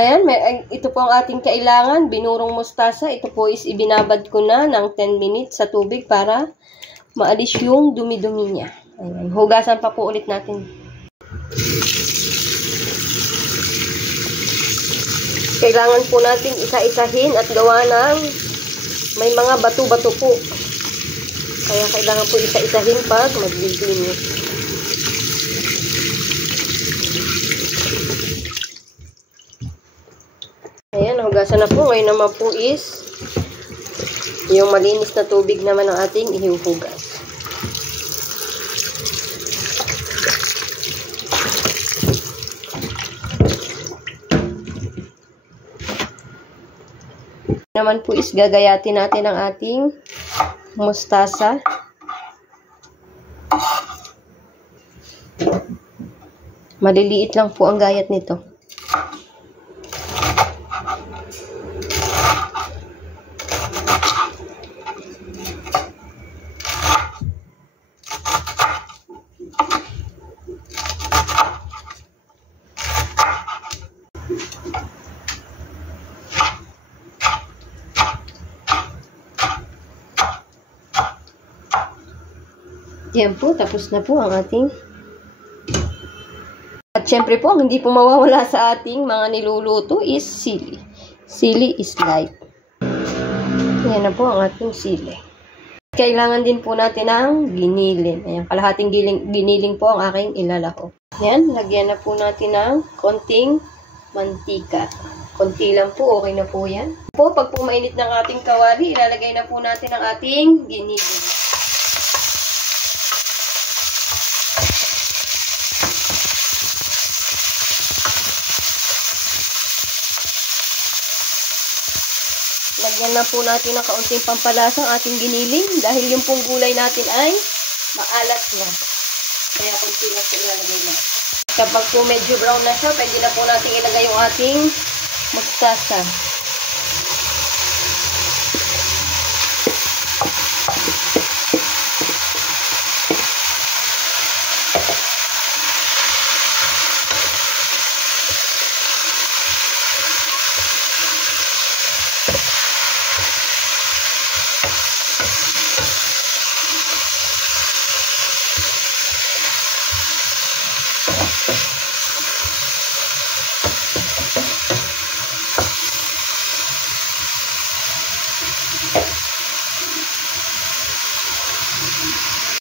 Ayan, ito po ang ating kailangan, binurong mustasa. Ito po is ibinabad ko na ng 10 minutes sa tubig para maalis yung dumi-dumi niya. Ayan, hugasan pa po ulit natin. Kailangan po natin isa-isahin at gawa ng may mga bato-bato po. Kaya kailangan po isa-isahin pag maglilinis. Ayan, hugasan na po. Ngayon naman po is yung malinis na tubig naman ang ating ihuhugas. Naman po is gagayatin natin ang ating mustasa. Maliliit lang po ang gayat nito. Yan po, tapos na po ang ating. At syempre po, ang hindi po mawawala sa ating mga niluluto is sili. Sili is life. Yan na po ang ating sili. Kailangan din po natin ng giniling. Ayan, kalahating giniling po ang aking ilalako. Yan, lagyan na po natin ng konting mantika. Konti lang po, okay na po yan. Po, pag po mainit ng ating kawali, ilalagay na po natin ang ating giniling. Lagyan na po natin ng kaunting pampalasa ang ating giniling dahil yung pong gulay natin ay maalat na. Kaya konti lang po ilalagay na. Kapag po medyo brown na siya, pwede na po natin ilagay yung ating mustasa.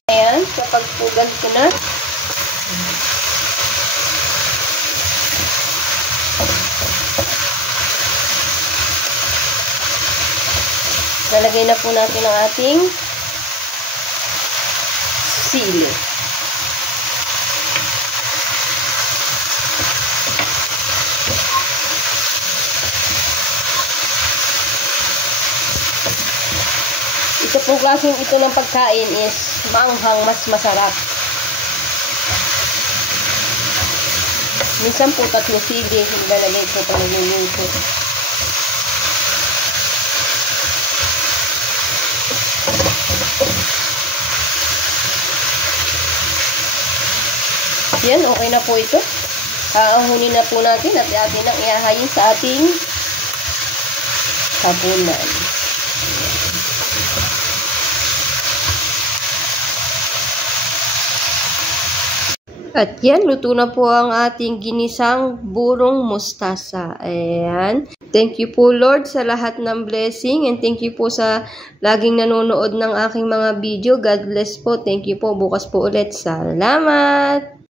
Ayan, kapag po ganito na, lalagay na po natin ang ating sili. Ito po klaseng ito ng pagkain is maanghang, mas masarap. Minsan po 3 sili nilalagay ko pag nagluluto. Yan, okay na po ito. Aangunin na po natin at atin ang ihahayin sa ating hapunan. At yan, luto na po ang ating ginisang burong mustasa. Ayan. Thank you po Lord sa lahat ng blessing and thank you po sa laging nanonood ng aking mga video. God bless po. Thank you po. Bukas po ulit. Salamat!